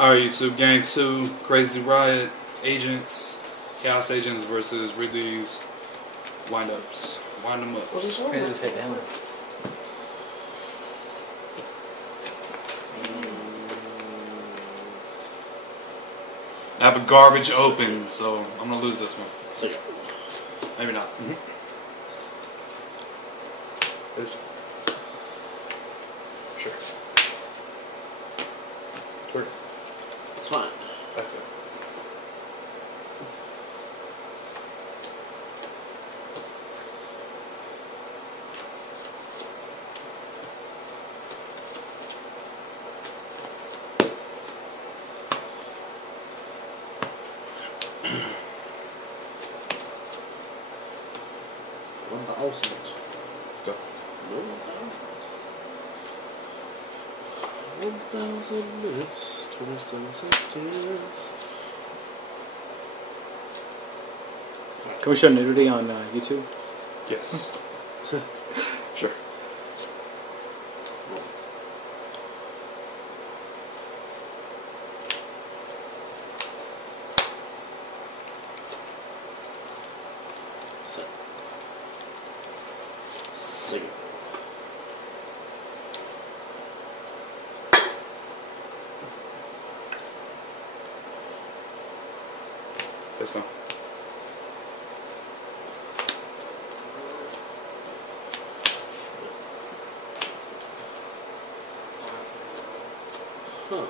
Alright, YouTube, game 2, Kra-ZeeRIOT agents, Chaos agents versus Ridley's wind-ups. Wind them up. Just hit down. I have a garbage open, so I'm gonna lose this one. Maybe not. Sure. Turn. It's fine. That's it. Go. 1,000 minutes, 27 seconds. Can we show nudity on YouTube? Yes. Sure. Sing. Face down. Huh.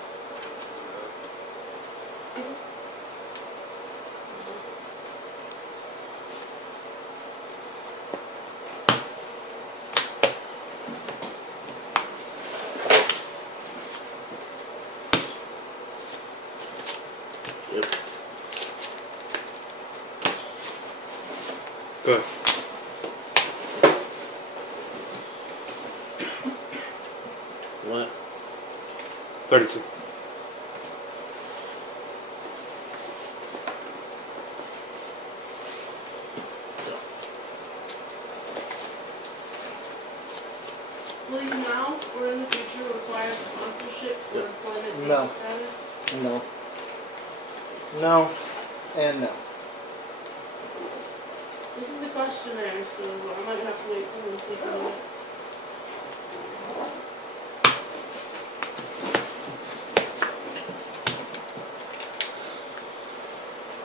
Yep. Good. What? 32. Will you now or in the future require sponsorship for employment No. status? No. No. And no. This is the questionnaire, so I might have to wait for them to take a minute.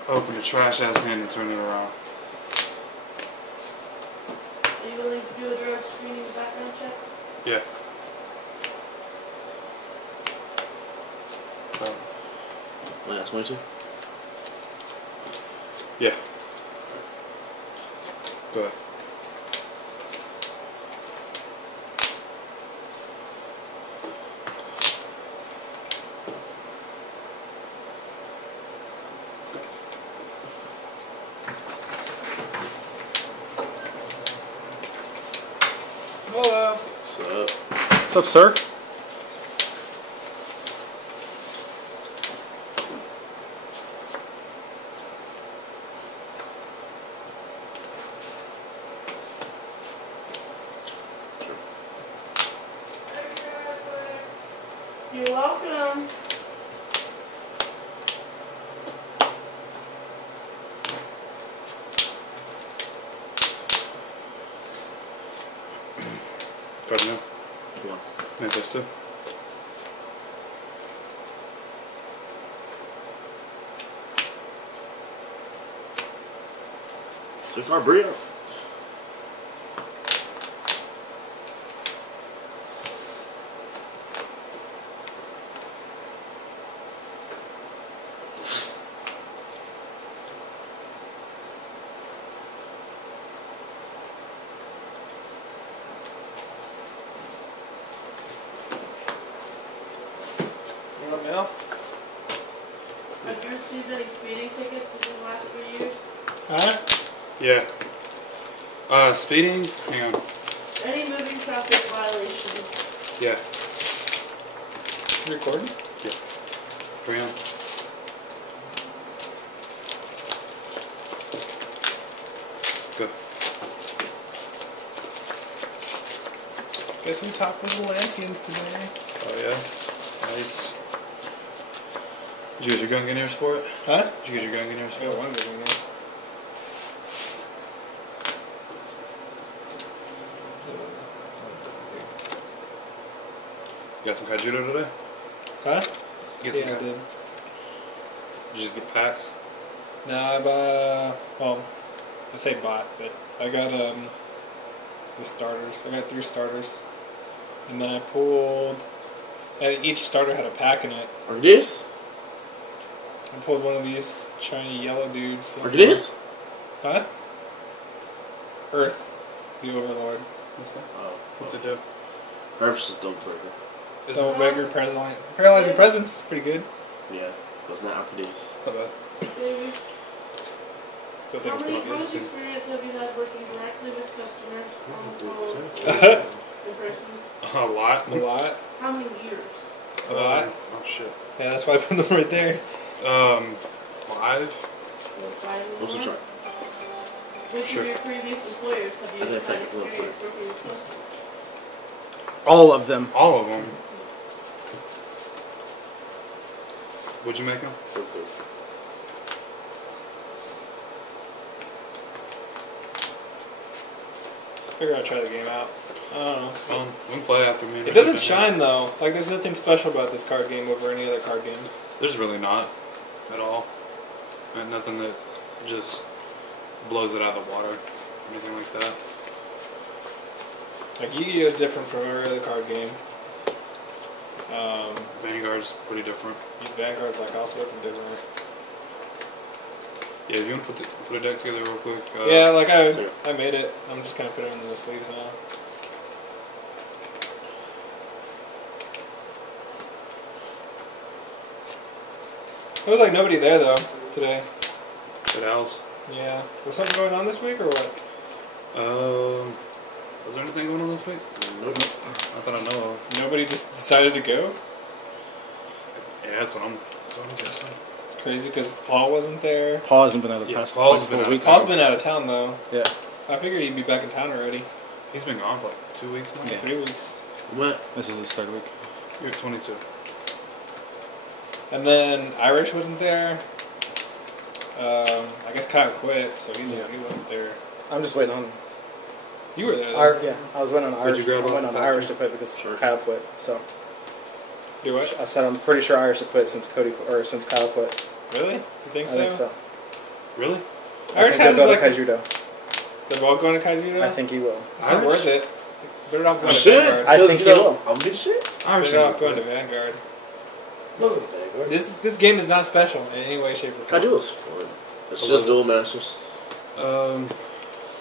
Open the trash ass hand and turn it around. Are you willing to do a drug screening and background check? Yeah. Yeah, 22. Yeah. Go ahead. Hello. What's up? What's up, sir? You're welcome. Go ahead now. Come on. Manifest two. Six-star Brio. You want me off? Have you received any speeding tickets within the last 3 years? Huh? Yeah. Speeding? Hang on. Any moving traffic violations? Yeah. You recording? Yeah. Bring on. Good. Guess we talked with the Atlanteans today. Oh yeah? Nice. Did you get your gun gunners for it? Huh? Did you get your gun gunners I for got it? one good one there. You got some Kaijudo today? Huh? You get some Yeah, I did. Did you just get packs? No, I well, I say bought, but I got the starters. I got 3 starters, and then I pulled. And each starter had a pack in it. Or this? I pulled one of these shiny yellow dudes. Or this? Huh? Earth, the Overlord. What's that? Oh, What's it do? Earth's just don't breaker. Is Don't it? make your paralyzing presence is pretty good. Yeah, but it's not after this. Not bad. Baby, Still think how it's many, pretty how good. much experience have you had working directly with customers on the phone or in person? A lot. A lot. How many years? A lot. Oh shit. Yeah, that's why I put them right there. 5. 4 or 5 What's the more? chart? Which Sure. of your previous employers have you I had think I experience think working with customers? All of them. All of them. Would you make them? Figure I'd try the game out. I don't know. It's fun. We can play after me. It doesn't shine though. Like there's nothing special about this card game over any other card game. There's really not at all. And nothing that just blows it out of the water or anything like that. Like Yu-Gi-Oh is different from every other card game. Vanguard's pretty different. Vanguard's like all sorts of different. Yeah, if you want to put a deck together real quick. Yeah, like Sure. I made it. I'm just gonna put it in the sleeves now. There was like nobody there though today. At Al's. Yeah. Was something going on this week or what? Was there anything going on this week? Nope. Not that I know of. Nobody just decided to go? Yeah, that's what I'm guessing. It's crazy because Paul wasn't there. Paul hasn't been there the Yeah, past Paul's like been 4 out. weeks. Paul's been out of town though. Yeah. I figured he'd be back in town already. He's been gone for like 2 weeks now. Yeah. 3 weeks. What? This is his 3rd week. You're at 22. And then Irish wasn't there. I guess Kyle quit, so he wasn't there. I'm just waiting on. You were there though. Yeah, I was waiting on What'd Irish. you grab I'm off waiting on the Irish factory? to quit because Sure. Kyle quit. So Do what? I said I'm pretty sure Irish will quit since since Kyle quit. Really? You think I so? think so. Really? Irish I think has he'll go like to Kaijudo. the ball going to Kaijudo? I think he will. It's not Irish? worth it. Better not go to Shit. Vanguard. I think he will. I'm good shit. Irish Better not ain't go to good. Vanguard. Look at Vanguard. This game is not special in any way, shape, or form. Kaijudo's fun. It's just dual masters.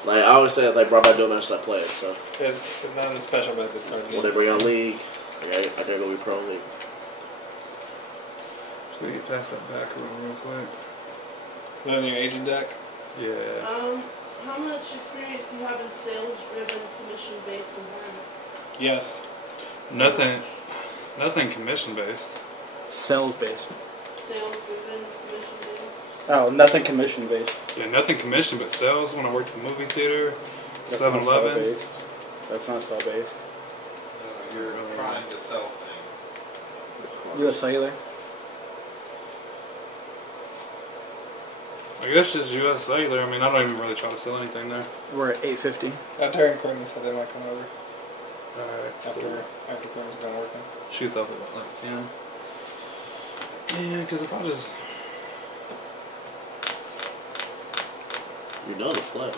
Like I always say, if they brought back dual masters, I play it. So There's nothing special about this card when they game. bring out League, I gotta go be pro League. Just gonna get past that back row real quick. Then your agent deck. Yeah. How much experience do you have in sales-driven, commission-based environment? Yes. Nothing commission based. Sales based. Sales-driven, commission-based? Oh, nothing commission based. Yeah, nothing commission but sales. When I worked at the movie theater, That's not 7-Eleven. sell based. That's not sell based. You're trying to sell things. U.S. Cellular. I guess just U.S. Cellular. I mean, I don't even really try to sell anything there. We're at 850. Terry and Courtney said they might come over Alright. after Courtney's done working. Shoots up at like 10. Yeah, because if I just. You're done to play.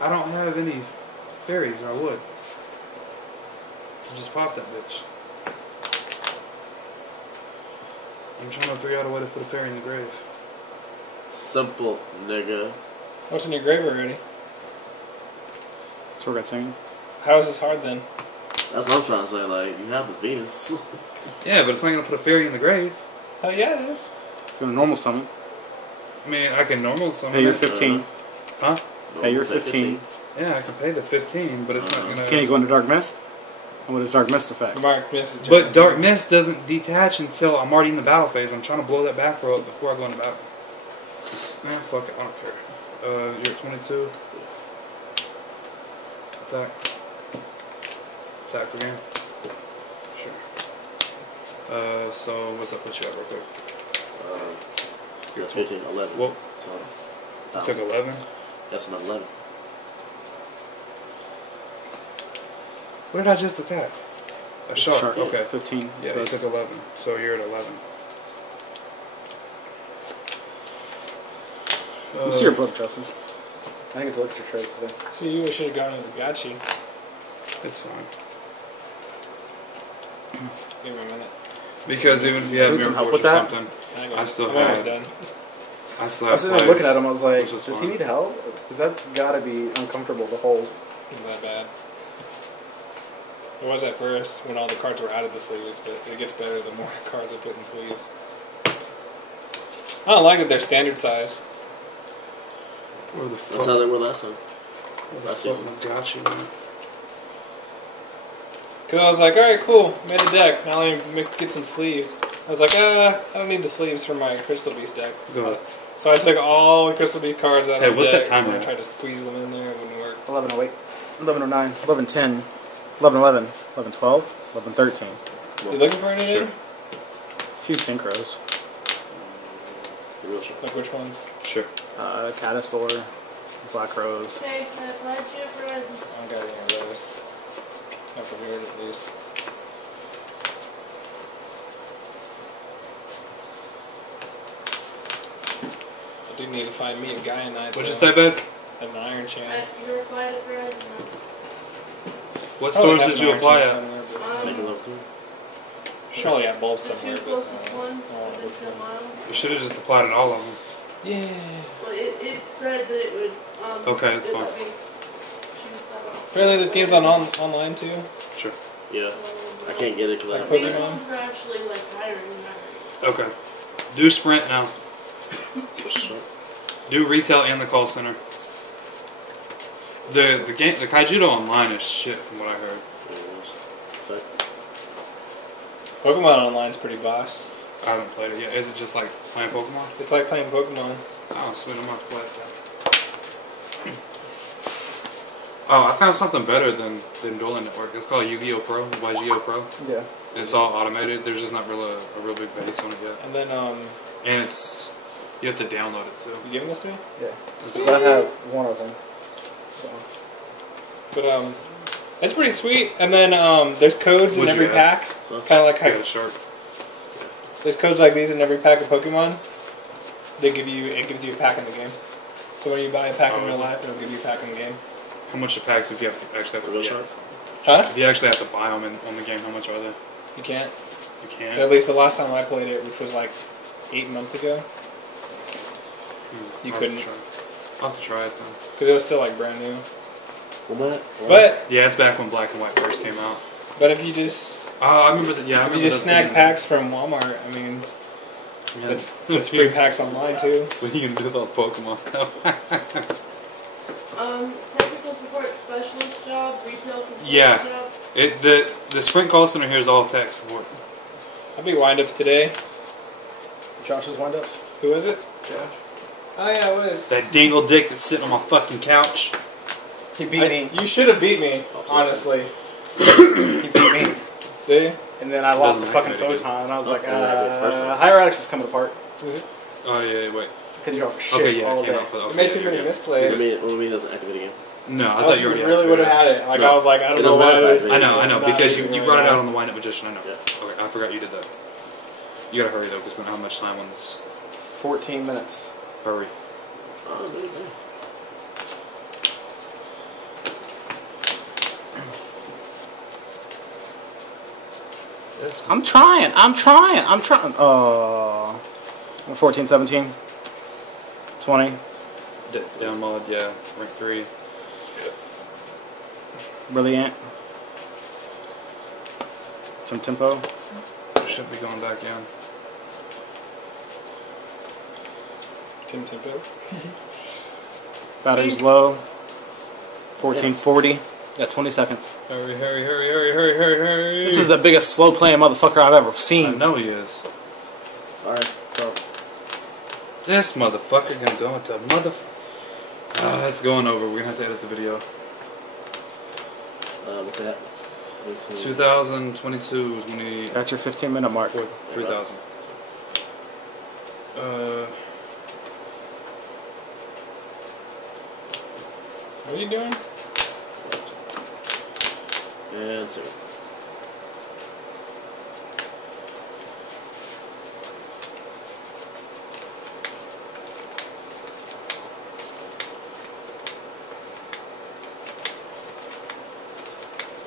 I don't have any fairies, or I would. So just pop that bitch. I'm trying to figure out a way to put a fairy in the grave. Simple, nigga. What's in your grave already? So we're got saying. How is this hard then? That's what I'm trying to say. Like you have the Venus. Yeah, but it's not going to put a fairy in the grave. Oh yeah, it is. It's going to normal summon. I mean, I can normal summon Hey, you're it. 15. Huh? Hey, you're 15. Yeah, I can pay the 15, but it's not going to... Can you go into Dark Mist? And what is Dark Mist effect? Mark misses. But Dark Mist doesn't detach until I'm already in the battle phase. I'm trying to blow that back row up before I go into battle. Man, fuck it, I don't care. You're at 22. Attack. Attack for game. Sure. So what's up? Put you up real quick. You're 15, 11. Well, So, you took 11. yes, I'm at 11. Where did I just attack? A shark. Okay. 15. Yeah, so you it's took 11. So you're at 11. You see your book, Justin. I think it's literature traits today. So you should have gone with the Gachi. It's fine. Give me a minute. Because even if you have Need Mirror some help Force or with that? something, I still I'm almost have. done. I still I have. was sitting there looking at him, I was like, which is does he fine. need help? Because that's got to be uncomfortable to hold. Isn't that bad? It was at first when all the cards were out of the sleeves, but it gets better the more cards are put in sleeves. I don't like that they're standard size. Where the That's fuck? how they were last time. Where the Last fuck season. got you, man? Because I was like, alright, cool, made a deck. Now let me get some sleeves. I was like, I don't need the sleeves for my Crystal Beast deck. Go ahead. So I took all the Crystal Beast cards out Hey, of the what's deck that timer and I at? tried to squeeze them in there. It wouldn't work. 11:08, 11:09, 11:10, 11:11, 11:12, 11:13. You looking for anything? Sure. A few synchros. Real shit. Like which ones? Sure. Catastor, Black Rose. Okay, so I applied you for I don't got any of those. Not for weird at least. I do need to find me a guy in night. What'd you say, babe? An Iron Chant. You applied it for us? What Probably stores have did an you Iron apply Chant at? somewhere, but- Make a level 3. Surely at both The somewhere. two But, closest ones oh, within 10 miles. You should have just applied at all of them. yeah. Well, it said that it would. Okay, that's it fine. let me choose that off. Apparently this game's online too. Sure. Yeah. I can't get it because I Like don't These Pokemon? ones are actually like higher and higher. Okay. Do Sprint now. Sure. Do retail and the call center. The Kaijudo online is shit from what I heard. Fuck. Pokemon Online's pretty boss. I haven't played it yet. Is it just like playing Pokemon? It's like playing Pokemon. Oh, sweet. I'm about to play it then. Oh, I found something better than Dueling Network. It's called Yu-Gi-Oh! Pro, YGO Pro. Yeah. It's all automated. There's just not really a real big base on it yet. And then And it's you have to download it too. you giving this to me? Yeah. It's So I have one of them. So. But it's pretty sweet. And then there's codes in What'd you every add? pack. Kind of like Yeah, how it's sharp. there's codes like these in every pack of Pokemon. It gives you a pack in the game. So when you buy a pack in Oh, real is it? life, it'll give you a pack in the game. How much are packs if you actually have to Real yeah, sharp? that's fine. Huh? If you actually have to buy them on the game, how much are they? You can't. You can't. At least the last time I played it, which was like 8 months ago, you I'll couldn't. have to try. I'll have to try it then. because it was still like brand new. Well, Matt, But Yeah, it's back when Black and White first came out. if you just Oh, I remember that. Yeah, I if remember you just that snag thing. packs from Walmart, I mean, Yeah. that's free packs online too. What are you gonna do with all the Pokemon? Technical support specialist job, retail consultant Yeah. job. The Sprint call center here is all tech support. I'll be windups today. Josh's windups? Who is it? Oh yeah, it was. That dingle dick that's sitting on my fucking couch. He beat me. You should have beat me, honestly. He beat me. Did you? And then I lost the Doesn't fucking matter. photon, and I was like, first time. Hierarchs is coming apart. Oh yeah, wait. Because you're off shit Okay, yeah, all I came day. out for that. You Okay, made too yeah, many yeah. misplays. what do you mean it doesn't activate again? No, I Else thought you you already really would have activated had it. Like No. I was like, I It don't know doesn't matter why. if I it. I know, Not because you using brought it right out now. on the Wind Up Magician. I know. Yeah. Okay, I forgot you did that. You gotta hurry though, because we don't have much time on this. 14 minutes. Hurry. Oh, really? I'm trying. Oh. 14, 17, 20. Down mod, yeah. Rank 3. Brilliant. Some tempo. Should be going back in. Tim Tempo. Battery's low. 1440. Got 20 seconds. Hurry, hurry, hurry, hurry, hurry, hurry, hurry. This is the biggest slow playing motherfucker I've ever I seen. know he is. Sorry. Bro. This motherfucker gonna go into it's going over. We're gonna have to edit the video. What's that? 2022 is when he Got your 15-minute mark. 3,000. What are you doing? And 2.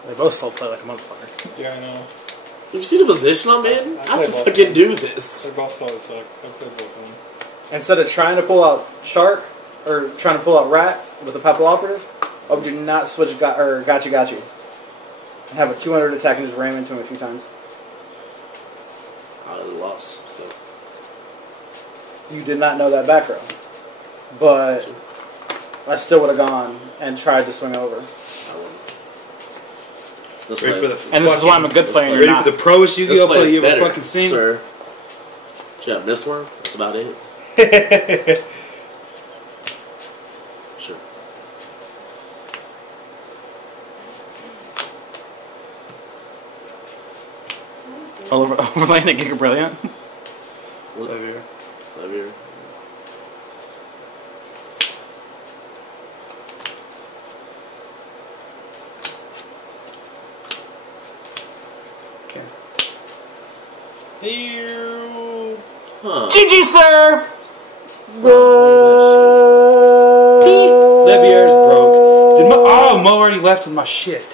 They both still play like a motherfucker. Yeah, I know. You see the position I'm in? I have to fucking do this. They're both slow as fuck. I play both of them. Instead of trying to pull out Shark, or trying to pull out Rat with a Pepper Operative, I would do not switch Got You. And have a 200 attack and just ram into him a few times. I lost still. You did not know that back row. But I still would have gone and tried to swing over. I wouldn't. And this is why I'm a good player. You ready for the proest Yu-Gi-Oh play you ever fucking seen? Sir. You got Mistworm? That's about it. Sure. Overlaying a Giga Brilliant. Levier. Ew. Huh. GG, sir! Levier's broke. Dude, Mo already left with my shit.